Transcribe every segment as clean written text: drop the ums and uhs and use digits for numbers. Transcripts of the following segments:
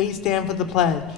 Please stand for the pledge.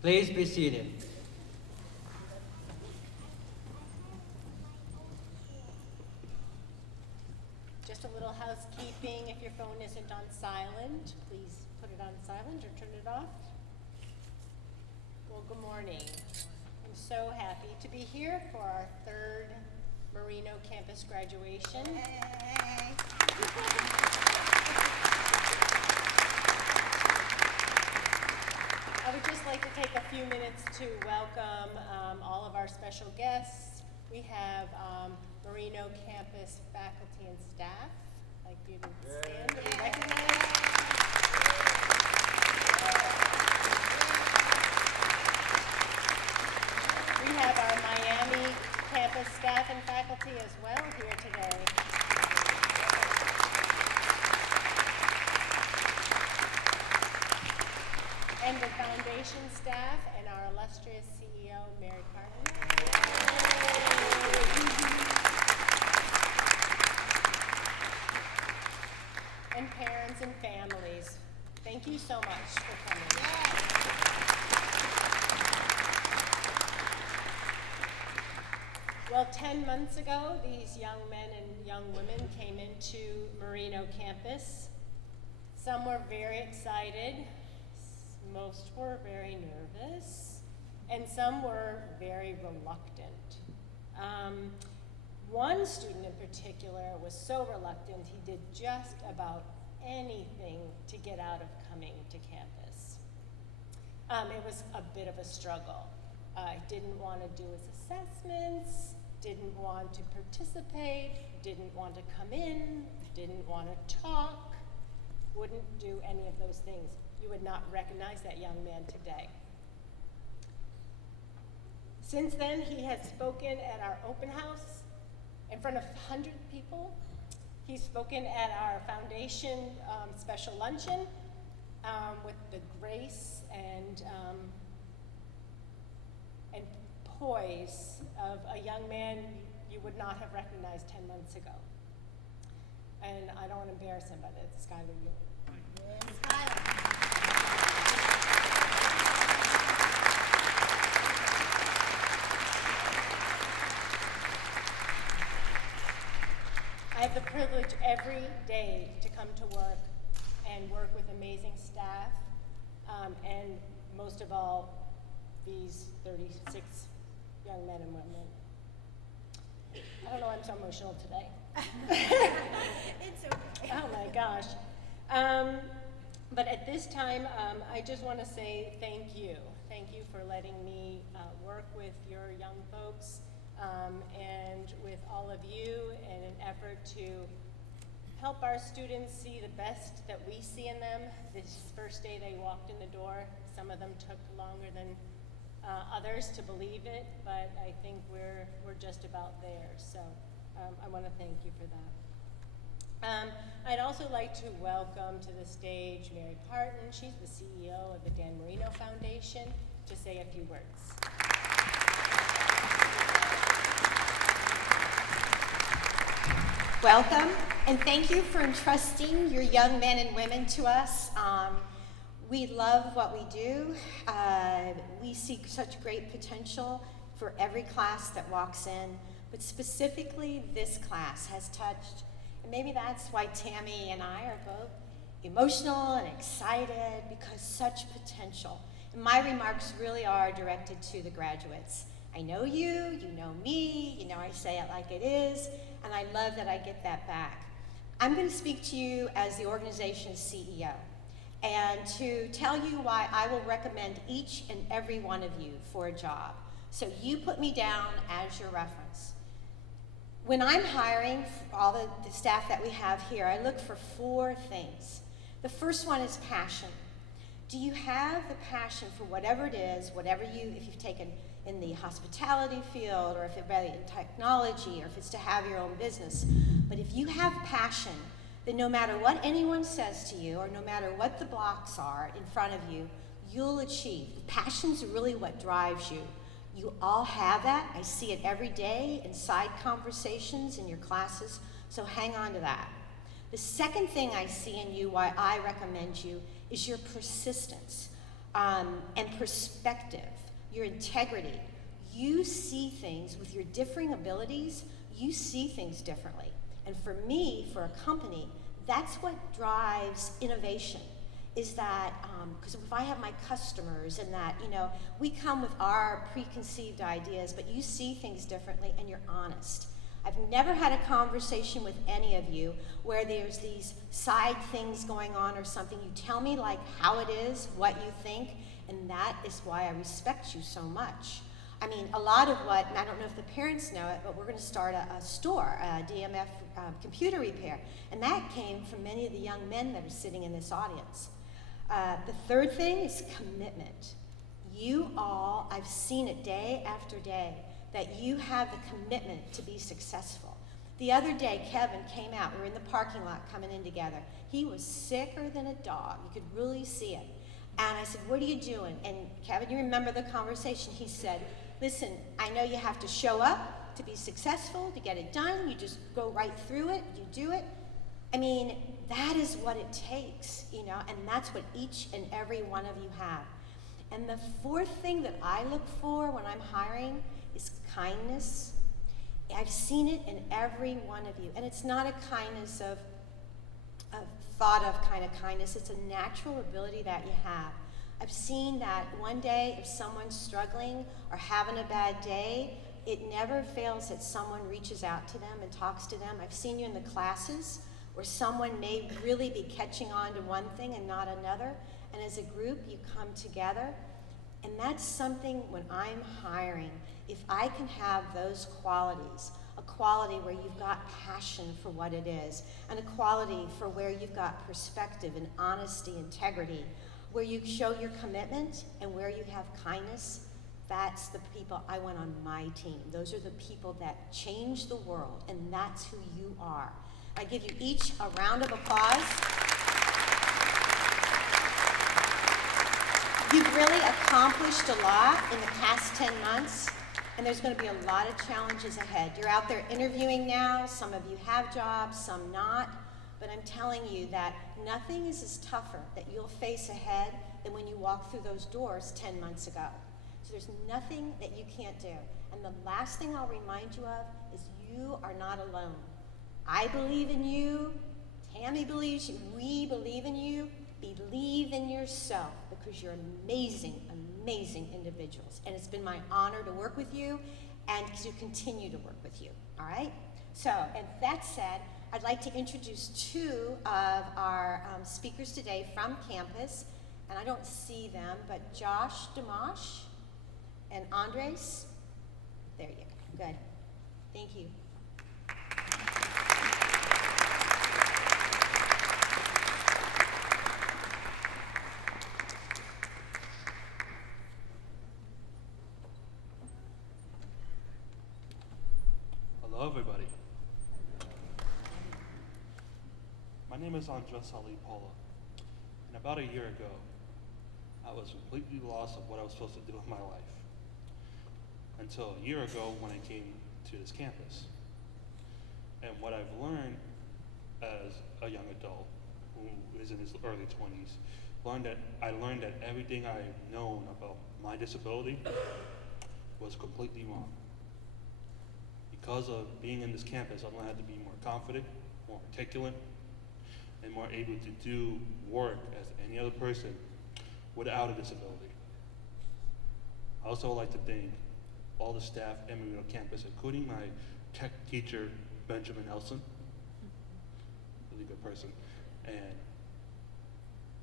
Please be seated. Just a little housekeeping. If your phone isn't on silent, please put it on silent or turn it off. Well, good morning. I'm so happy to be here for our third Marino campus graduation. Hey. I would just like to take a few minutes to welcome all of our special guests. We have Marino campus faculty and staff. I'd like you to stand and be recognized. We have our Miami campus staff and faculty as well here today. And the foundation staff and our illustrious CEO, Mary Carmen. And parents and families, thank you so much for coming. Well, 10 months ago, these young men and young women came into Marino campus. Some were very excited. Most were very nervous, and some were very reluctant. One student in particular was so reluctant, he did just about anything to get out of coming to campus. It was a bit of a struggle. Didn't want to do his assessments, didn't want to participate, didn't want to come in, didn't want to talk, wouldn't do any of those things. You would not recognize that young man today. Since then, he has spoken at our open house in front of 100 people. He's spoken at our foundation special luncheon with the grace and poise of a young man you would not have recognized 10 months ago. And I don't want to embarrass him, but it's Skylar. I have the privilege every day to come to work and work with amazing staff, and most of all, these 36 young men and women. I don't know, I'm so emotional today. It's okay. Oh my gosh. But at this time, I just want to say thank you. Thank you for letting me work with your young folks and with all of you in an effort to help our students see the best that we see in them. This first day they walked in the door, some of them took longer than others to believe it, but I think we're just about there. So I want to thank you for that. I'd also like to welcome to the stage Mary Parton. She's the CEO of the Dan Marino Foundation, to say a few words. Welcome, and thank you for entrusting your young men and women to us. We love what we do. We see such great potential for every class that walks in, but specifically this class has touched, and maybe that's why Tammy and I are both emotional and excited, because such potential. And my remarks really are directed to the graduates. I know you, you know me, you know I say it like it is, and I love that I get that back. I'm going to speak to you as the organization's CEO, and to tell you why I will recommend each and every one of you for a job. So you put me down as your reference. When I'm hiring for all the staff that we have here, I look for 4 things. The first one is passion. Do you have the passion for whatever it is, if you've taken in the hospitality field, or if it's in technology, or if it's to have your own business. But if you have passion, then no matter what anyone says to you, or no matter what the blocks are in front of you, you'll achieve. Passion's really what drives you. You all have that. I see it every day in side conversations in your classes, so hang on to that. The second thing I see in you, why I recommend you, is your persistence and perspective, your integrity. You see things with your differing abilities, you see things differently. And for me, for a company, that's what drives innovation. Is that, because if I have my customers and that, we come with our preconceived ideas, but you see things differently and you're honest. I've never had a conversation with any of you where there's these side things going on or something. You tell me like how it is, what you think, and that is why I respect you so much. I mean, a lot of what, and I don't know if the parents know it, but we're going to start a store, a DMF computer repair, and that came from many of the young men that are sitting in this audience. The third thing is commitment. You all, I've seen it day after day, that you have the commitment to be successful. The other day, Kevin came out. We were in the parking lot coming in together. He was sicker than a dog. You could really see it. And I said, what are you doing? And Kevin, you remember the conversation. He said, listen, I know you have to show up to be successful, to get it done. You just go right through it. You do it. I mean, that is what it takes, and that's what each and every one of you have. And the fourth thing that I look for when I'm hiring is kindness. I've seen it in every one of you. And it's not a kindness of thought of kind of kindness. It's a natural ability that you have. I've seen that one day if someone's struggling or having a bad day, it never fails that someone reaches out to them and talks to them. I've seen you in the classes where someone may really be catching on to one thing and not another. And as a group, you come together. And that's something when I'm hiring, if I can have those qualities, a quality where you've got passion for what it is, and a quality for where you've got perspective and honesty, integrity, where you show your commitment and where you have kindness, that's the people I want on my team. Those are the people that change the world, and that's who you are. I give you each a round of applause. You've really accomplished a lot in the past 10 months, and there's going to be a lot of challenges ahead. You're out there interviewing now. Some of you have jobs, some not. But I'm telling you that nothing is as tougher that you'll face ahead than when you walked through those doors 10 months ago. So there's nothing that you can't do. And the last thing I'll remind you of is you are not alone. I believe in you. Tammy believes you. We believe in you. Believe in yourself, because you're amazing, amazing individuals. And it's been my honor to work with you and to continue to work with you, all right? So, and that said, I'd like to introduce two of our speakers today from campus, and I don't see them, but Josh Dimash and Andres. There you go, good. Thank you. Hello, everybody. My name is Andres Ali Paula, and about a year ago, I was completely lost of what I was supposed to do with my life. Until a year ago when I came to this campus. And what I've learned as a young adult who is in his early 20s, I learned that everything I've known about my disability was completely wrong. Because of being in this campus, I learned how to be more confident, more articulate, and more able to do work as any other person without a disability. I also like to thank all the staff at Marino campus, including my tech teacher, Benjamin Nelson, really good person, and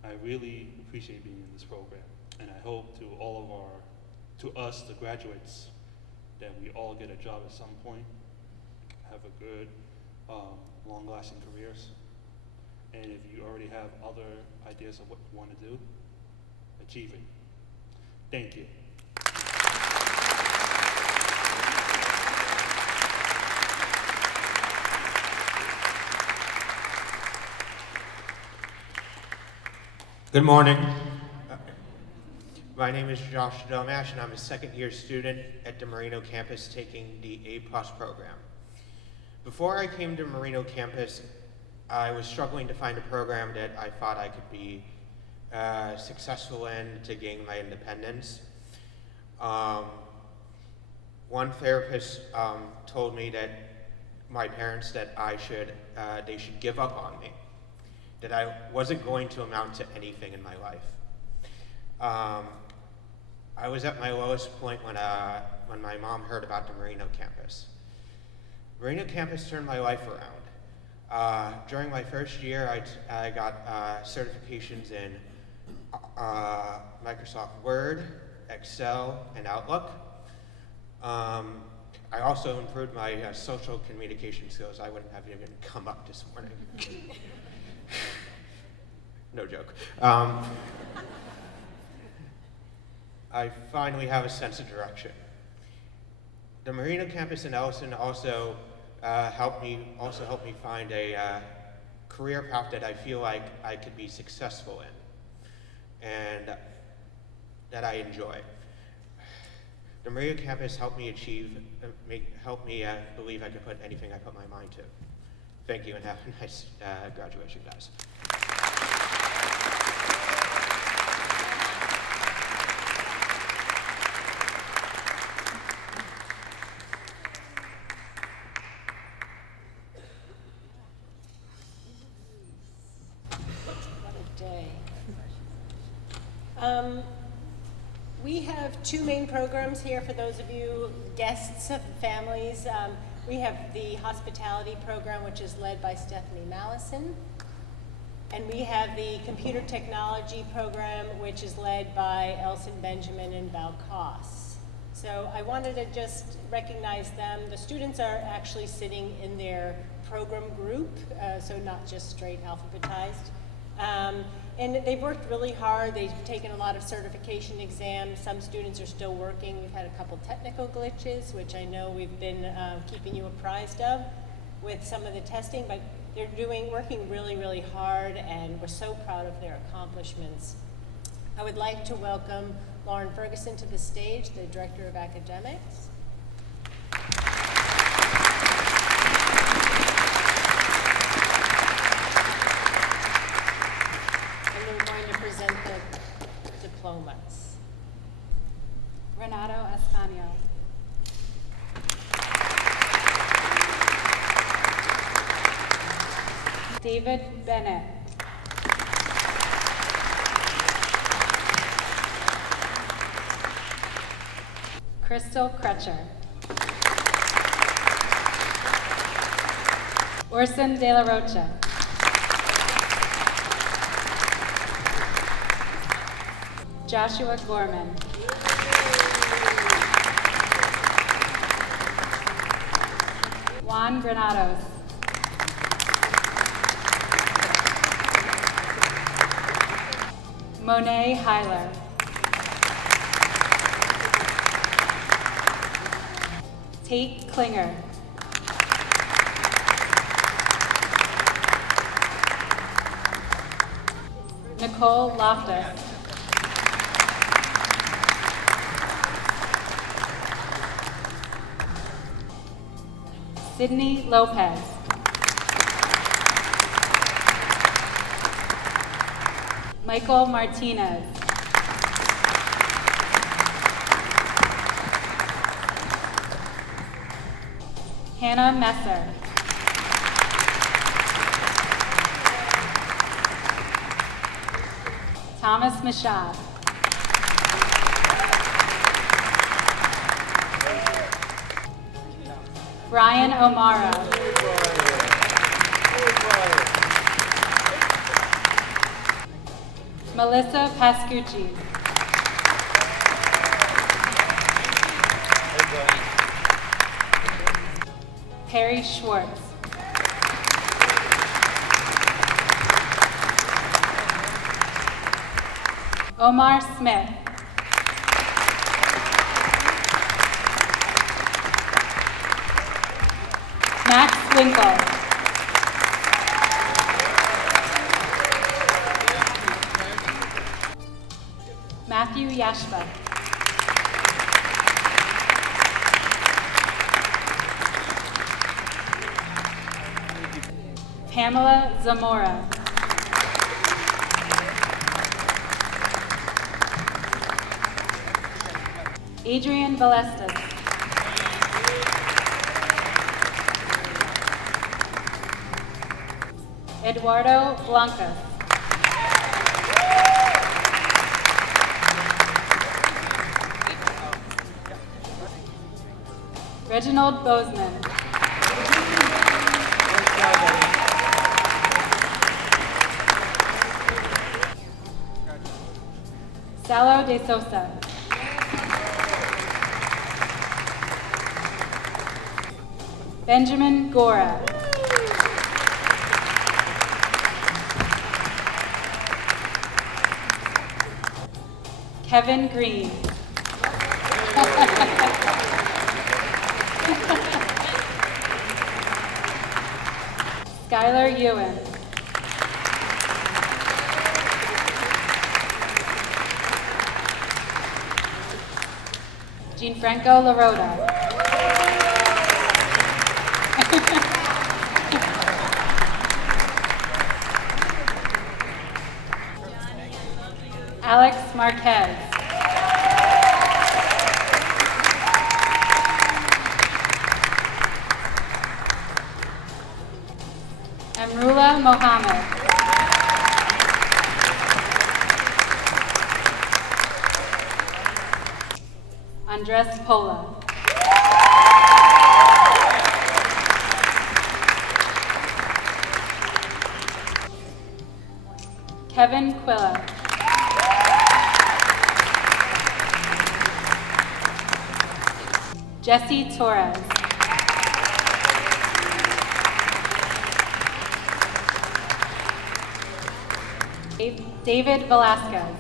I really appreciate being in this program. And I hope to us, the graduates, that we all get a job at some point, have a good, long-lasting careers. And if you already have other ideas of what you want to do, achieve it. Thank you. Good morning. My name is Josh Domash, and I'm a second-year student at the Marino campus taking the A+ program. Before I came to Marino campus, I was struggling to find a program that I thought I could be successful in to gain my independence. One therapist told me that my parents that they should give up on me, that I wasn't going to amount to anything in my life. I was at my lowest point when my mom heard about the Marino campus. Marino campus turned my life around. During my first year, I got certifications in Microsoft Word, Excel, and Outlook. I also improved my social communication skills. I wouldn't have even come up this morning. No joke. I finally have a sense of direction. The Marino campus in Ellison also helped me find a career path that I feel like I could be successful in and that I enjoy. The Marino campus helped me believe I could put anything I put my mind to. Thank you, and have a nice graduation, guys. What a day. We have two main programs here for those of you guests of families. We have the hospitality program, which is led by Stephanie Mallison. And we have the computer technology program, which is led by Elson Benjamin and Val Koss. So I wanted to just recognize them. The students are actually sitting in their program group, so not just straight alphabetized. And they've worked really hard. They've taken a lot of certification exams. Some students are still working. We've had a couple technical glitches, which I know we've been keeping you apprised of with some of the testing, but they're working really, really hard, and we're so proud of their accomplishments. I would like to welcome Lauren Ferguson to the stage, the Director of Academics. Present the diplomas. Renato Espanio. David Bennett. Crystal Crutcher. Orson De La Rocha. Joshua Gorman. Juan Granados. Monet Heiler. Tate Klinger. Nicole Loftus. Sydney Lopez. Michael Martinez. Hannah Messer. Thomas Mashad. Brian O'Mara. Melissa Pascucci. Perry Schwartz. Omar Smith. Max Winkle. Ashba. Pamela Zamora. Adrian Balestas. Eduardo Blancas. Reginald Bozeman. Salo de Sosa. Benjamin Gora. Kevin Green. Skylar Ewan. Gianfranco Larota. Alex Marquez. Amrullah Mohammed. Andres Pola. Kevin Quilla. Jesse Torres. David Velasquez.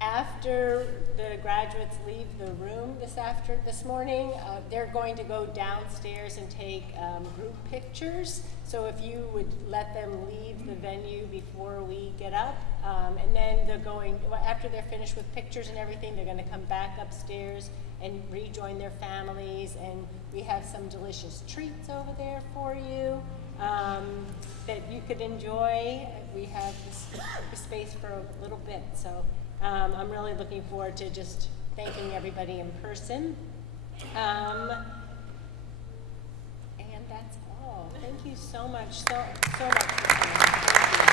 After the graduates leave the room this morning, they're going to go downstairs and take group pictures. So if you would let them leave the venue before we get up, and then after they're finished with pictures and everything, they're going to come back upstairs and rejoin their families. And we have some delicious treats over there for you that you could enjoy. We have this space for a little bit, so I'm really looking forward to just thanking everybody in person. And that's all. Thank you so much, so much for coming. Thank you.